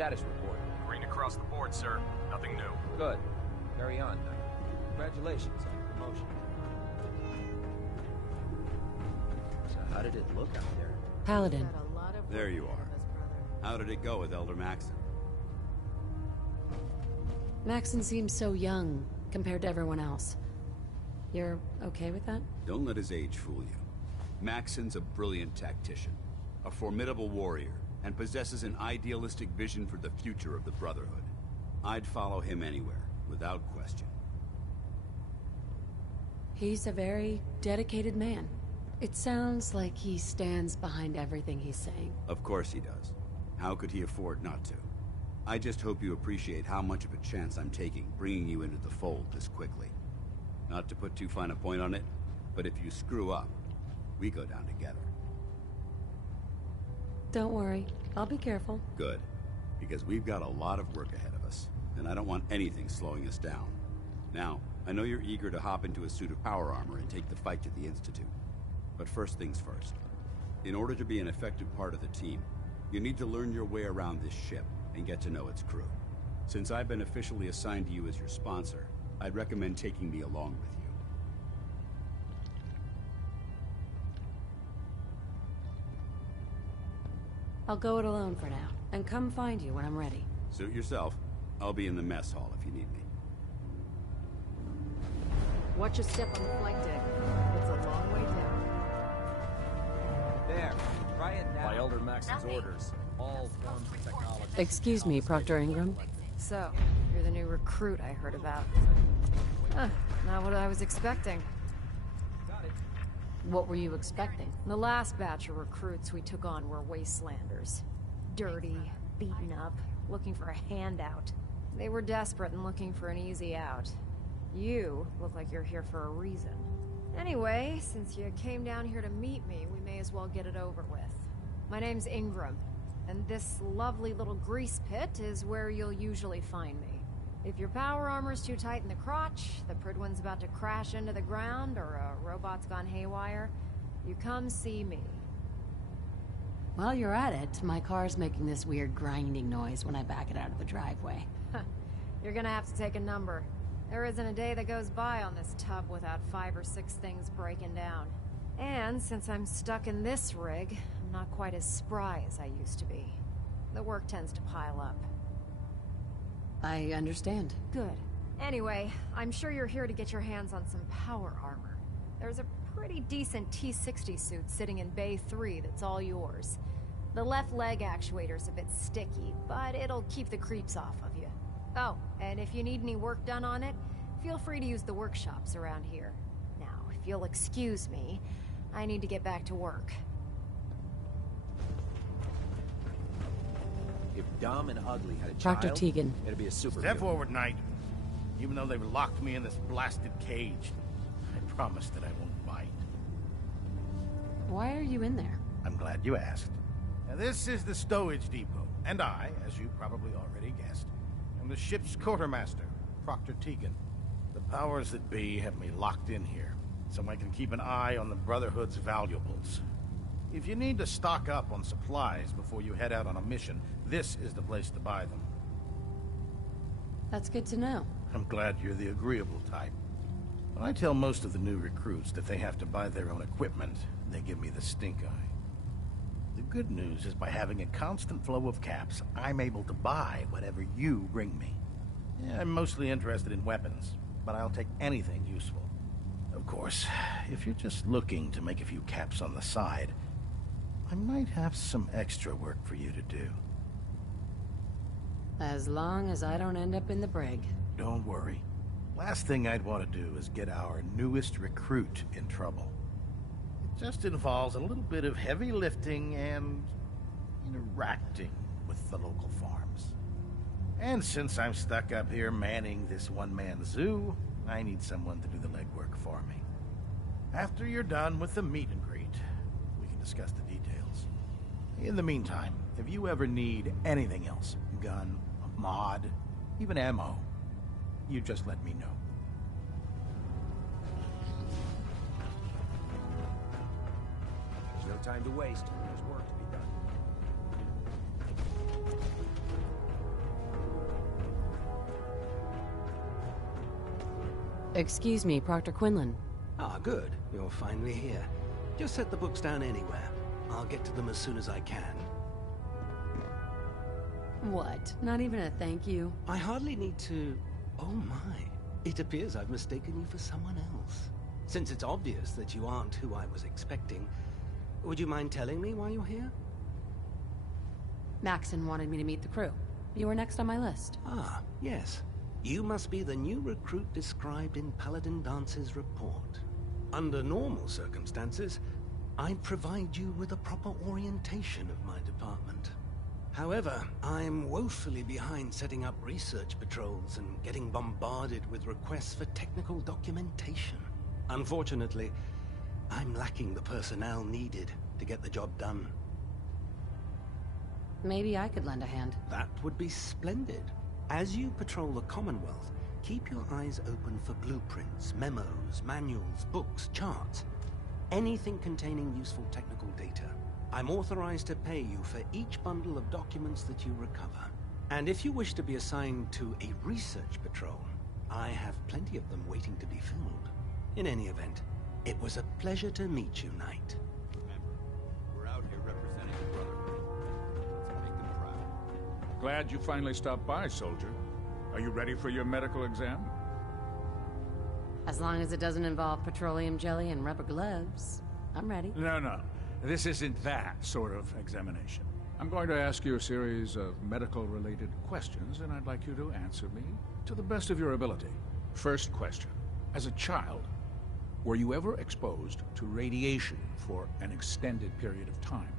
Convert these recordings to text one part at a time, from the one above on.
Status report. Green across the board, sir. Nothing new. Good. Carry on, Knight. Congratulations on your promotion. So how did it look out there? Paladin. There you are. How did it go with Elder Maxon? Maxon seems so young compared to everyone else. You're okay with that? Don't let his age fool you. Maxon's a brilliant tactician, a formidable warrior, and possesses an idealistic vision for the future of the Brotherhood. I'd follow him anywhere, without question. He's a very dedicated man. It sounds like he stands behind everything he's saying. Of course he does. How could he afford not to? I just hope you appreciate how much of a chance I'm taking bringing you into the fold this quickly. Not to put too fine a point on it, but if you screw up, we go down together. Don't worry, I'll be careful. Good, because we've got a lot of work ahead of us, and I don't want anything slowing us down. Now, I know you're eager to hop into a suit of power armor and take the fight to the Institute. But first things first. In order to be an effective part of the team, you need to learn your way around this ship and get to know its crew. Since I've been officially assigned to you as your sponsor, I'd recommend taking me along with you. I'll go it alone for now, and come find you when I'm ready. Suit yourself. I'll be in the mess hall if you need me. Watch your step on the flight deck. It's a long way down. There. Try it now. By Elder Maxon's orders, all forms of technology... Excuse me, Proctor Ingram. So, you're the new recruit I heard about. Not what I was expecting. Got it. What were you expecting? The last batch of recruits we took on were wastelanders. Dirty, beaten up, looking for a handout. They were desperate and looking for an easy out. You look like you're here for a reason. Anyway, since you came down here to meet me, we may as well get it over with. My name's Ingram, and this lovely little grease pit is where you'll usually find me. If your power armor's too tight in the crotch, the Pridwin's about to crash into the ground, or a robot's gone haywire, you come see me. While you're at it, my car's making this weird grinding noise when I back it out of the driveway. You're gonna have to take a number. There isn't a day that goes by on this tub without 5 or 6 things breaking down. And since I'm stuck in this rig, I'm not quite as spry as I used to be. The work tends to pile up. I understand. Good. Anyway, I'm sure you're here to get your hands on some power armor. There's a pretty decent T-60 suit sitting in Bay 3 that's all yours. The left leg actuator's a bit sticky, but it'll keep the creeps off of you. Oh, and if you need any work done on it, feel free to use the workshops around here. Now, if you'll excuse me, I need to get back to work. If Dom and Ugly had a Dr. child, Tegan. it'd be a superhero. Step forward, Knight. Even though they've locked me in this blasted cage, I promise that I won't bite. Why are you in there? I'm glad you asked. Now, this is the stowage depot, and I, as you probably already guessed, am the ship's quartermaster, Proctor Tegan. The powers that be have me locked in here, so I can keep an eye on the Brotherhood's valuables. If you need to stock up on supplies before you head out on a mission, this is the place to buy them. That's good to know. I'm glad you're the agreeable type. When I tell most of the new recruits that they have to buy their own equipment, they give me the stink eye. The good news is by having a constant flow of caps, I'm able to buy whatever you bring me. Yeah, I'm mostly interested in weapons, but I'll take anything useful. Of course, if you're just looking to make a few caps on the side, I might have some extra work for you to do. As long as I don't end up in the brig. Don't worry. Last thing I'd want to do is get our newest recruit in trouble. It just involves a little bit of heavy lifting and interacting with the local farms. And since I'm stuck up here manning this one-man zoo, I need someone to do the legwork for me. After you're done with the meet and greet, we can discuss the details. In the meantime, if you ever need anything else, gun, a mod, even ammo, you just let me know. There's no time to waste. There's work to be done. Excuse me, Proctor Quinlan. Ah, good. You're finally here. Just set the books down anywhere. I'll get to them as soon as I can. What? Not even a thank you? I hardly need to... Oh my. It appears I've mistaken you for someone else. Since it's obvious that you aren't who I was expecting, would you mind telling me why you're here? Maxon wanted me to meet the crew. You were next on my list. Ah, yes. You must be the new recruit described in Paladin Dance's report. Under normal circumstances, I'd provide you with a proper orientation of my department. However, I'm woefully behind setting up research patrols and getting bombarded with requests for technical documentation. Unfortunately, I'm lacking the personnel needed to get the job done. Maybe I could lend a hand. That would be splendid. As you patrol the Commonwealth, keep your eyes open for blueprints, memos, manuals, books, charts. Anything containing useful technical data. I'm authorized to pay you for each bundle of documents that you recover. And if you wish to be assigned to a research patrol, I have plenty of them waiting to be filled. In any event, it was a pleasure to meet you, Knight. Remember, we're out here representing the Brotherhood. Let's make them proud. Glad you finally stopped by, soldier. Are you ready for your medical exam? As long as it doesn't involve petroleum jelly and rubber gloves, I'm ready. No. This isn't that sort of examination. I'm going to ask you a series of medical-related questions, and I'd like you to answer me to the best of your ability. First question. As a child, were you ever exposed to radiation for an extended period of time?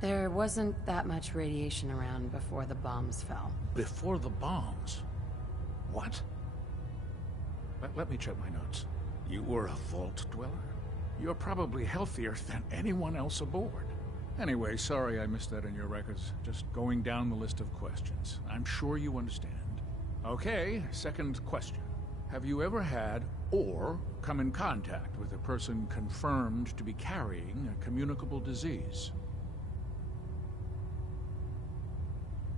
There wasn't that much radiation around before the bombs fell. Before the bombs? What? Let me check my notes. You were a vault dweller? You're probably healthier than anyone else aboard. Anyway, sorry I missed that in your records. Just going down the list of questions. I'm sure you understand. Okay, second question. Have you ever had or come in contact with a person confirmed to be carrying a communicable disease?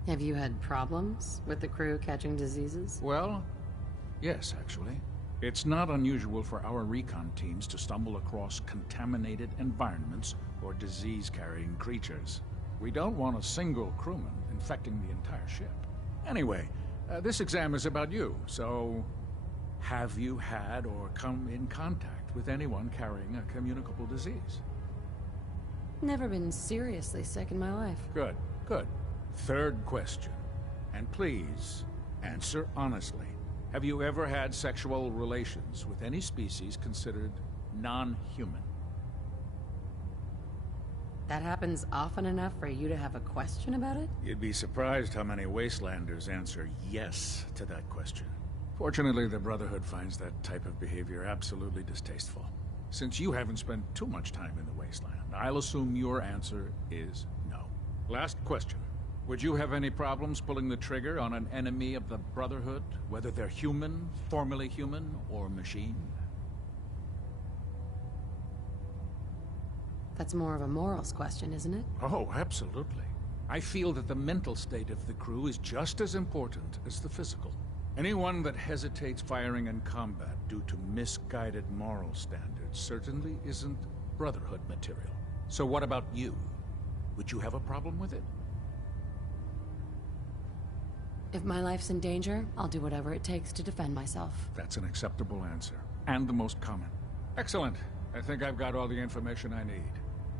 Have you had problems with the crew catching diseases? Well, yes, actually. It's not unusual for our recon teams to stumble across contaminated environments or disease-carrying creatures. We don't want a single crewman infecting the entire ship. Anyway, this exam is about you, so have you had or come in contact with anyone carrying a communicable disease? Never been seriously sick in my life. Good. Third question, and please, answer honestly. Have you ever had sexual relations with any species considered non-human? That happens often enough for you to have a question about it? You'd be surprised how many Wastelanders answer yes to that question. Fortunately, the Brotherhood finds that type of behavior absolutely distasteful. Since you haven't spent too much time in the Wasteland, I'll assume your answer is no. Last question. Would you have any problems pulling the trigger on an enemy of the Brotherhood, whether they're human, formerly human, or machine? That's more of a morals question, isn't it? Oh, absolutely. I feel that the mental state of the crew is just as important as the physical. Anyone that hesitates firing in combat due to misguided moral standards certainly isn't Brotherhood material. So what about you? Would you have a problem with it? If my life's in danger, I'll do whatever it takes to defend myself. That's an acceptable answer, and the most common. Excellent. I think I've got all the information I need.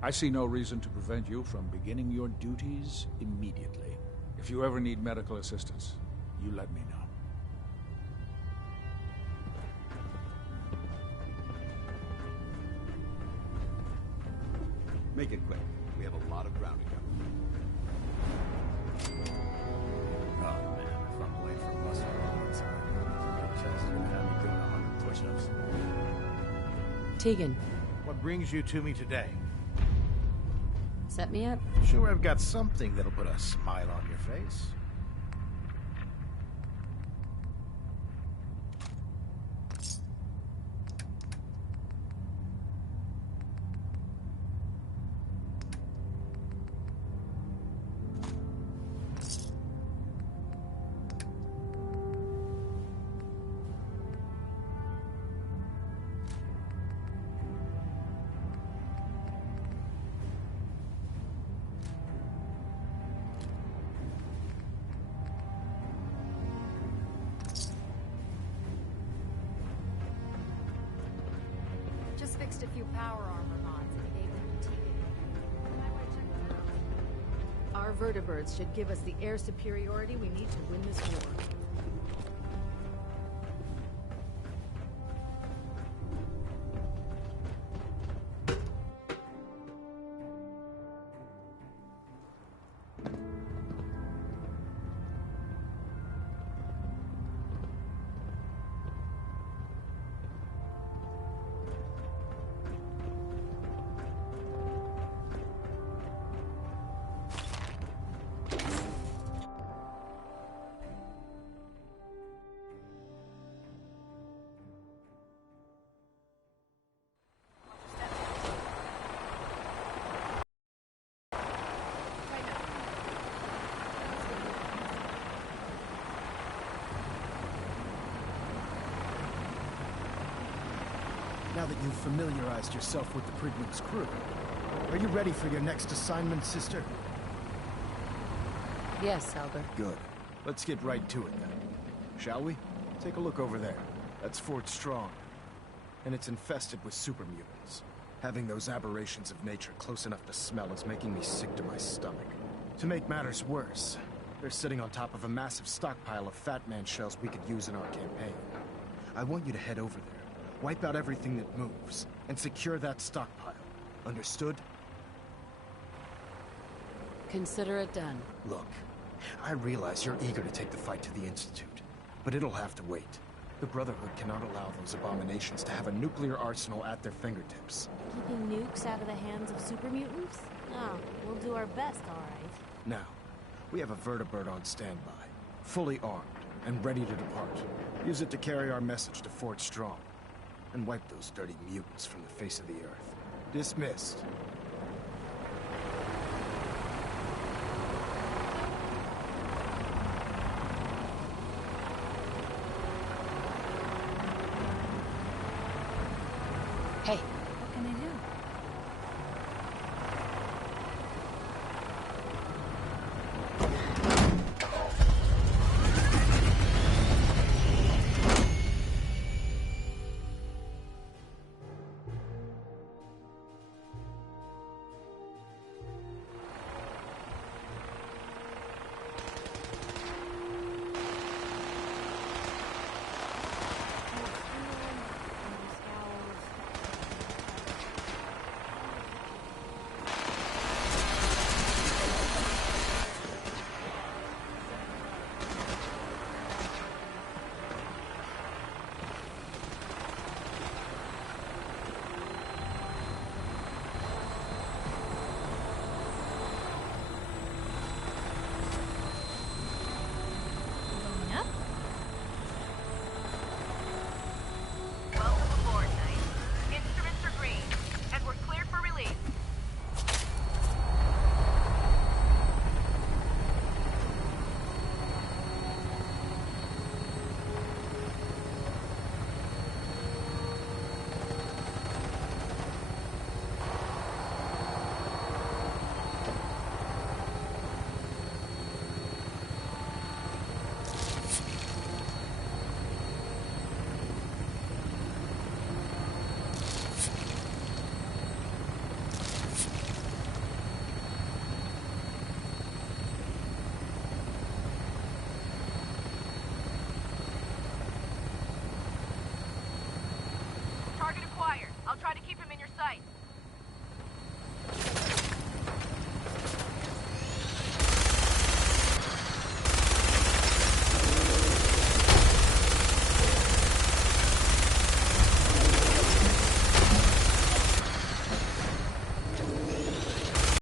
I see no reason to prevent you from beginning your duties immediately. If you ever need medical assistance, you let me know. Make it quick. We have a lot of ground to cover. Oh man, if I'm late for muscle all the time, my chest is gonna have me doing 100 push-ups. Tegan, What brings you to me today? set me up. Sure, I've got something that'll put a smile on your face. a few power armor mods and gave them to Tegan. You might want to check that out. Our vertibirds should give us the air superiority we need to win this war. Now that you've familiarized yourself with the Prigman's crew, are you ready for your next assignment, sister? Yes, Elder. Good. Let's get right to it then. Shall we? Take a look over there. That's Fort Strong. And it's infested with super mutants. Having those aberrations of nature close enough to smell is making me sick to my stomach. To make matters worse, they're sitting on top of a massive stockpile of Fat Man shells we could use in our campaign. I want you to head over there, wipe out everything that moves, and secure that stockpile. Understood? Consider it done. Look, I realize you're eager to take the fight to the Institute, but it'll have to wait. The Brotherhood cannot allow those abominations to have a nuclear arsenal at their fingertips. Keeping nukes out of the hands of super mutants? Oh, we'll do our best, all right. Now, we have a vertibird on standby, fully armed and ready to depart. Use it to carry our message to Fort Strong, and wipe those dirty mutants from the face of the earth. Dismissed.